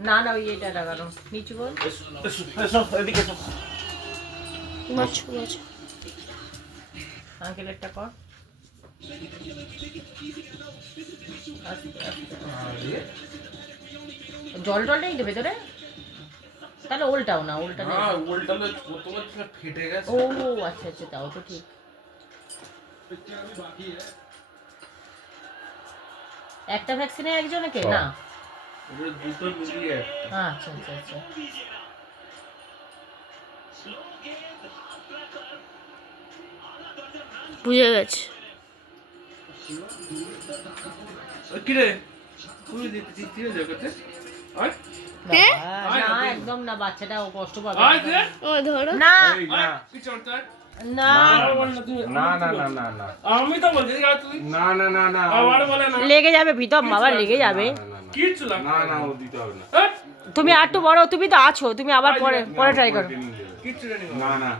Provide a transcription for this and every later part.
না না ওই এটা লাগানো নিচু বল আঙ্কেলেরটা কর জল টল নেই দেবে তোরে তাহলে ওলটাও না ওলটা না ওলটা তোমার ফেটে গেছে ও আচ্ছা আচ্ছা তাও তো ঠিক একটা ভ্যাকসিনে একজনকে না দুটো মিলিয়ে আচ্ছা আচ্ছা আচ্ছা বুঝে গেছে কি রে তুই দিতে জগতে আয় না একদম না বাচ্চাটা ও কষ্ট পাবে আয় দে ও ধরো না কি চলতে না না না না না না আমি তো বলছি তুই না না না না আবার বলে না লেগে যাবে ভিতর বাবা লেগে যাবে কি ছিল না না ও দিতে হবে না তুমি আর একটু বড় তুমি তো আছো তুমি আবার পরে পরে ট্রাই করো কিচ্ছু জানি না না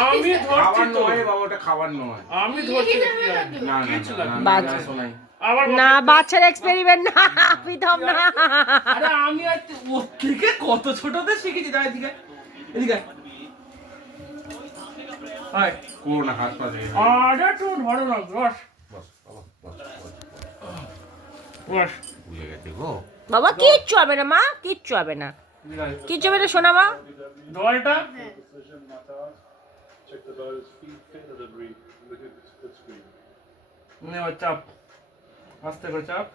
আমি ধরছি খাবার তো নয় বাবা ওটা খাবার নয় আমি ধরছি না না কিচ্ছু না লাগবে না বাচ্চা। শোনাই আবার না বাচ্চার এক্সপেরিমেন্ট না প্রীতম না আরে আমি আর ওর থেকে কত ছোটতে শিখেছি তাই এদিকে এদিকে আয় কোন হাত পা দিয়ে আরে তো ধরো না বস বস বাবা বস বস ভুলে গেছে গো বাবা কিচ্ছু হবে না মা কিচ্ছু হবে না কিচ্ছু হবে না শোনা মা দলটা Check the bow's feet, fit of the breathe. Look at the foot screen. নে ও চাপ আস্তে করে চাপ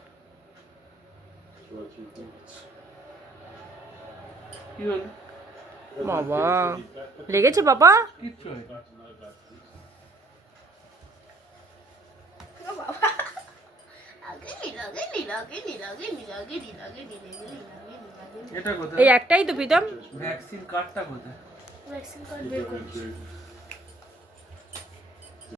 Throughout your glutes. কি হলো বাবা লেগেছে বাবা কিচ্ছু হয় না। এটা কোথায় এই একটাই তো প্রীতম ভ্যাকসিন কার্ডটা কোথায় ভ্যাকসিন কার্ড বের করছি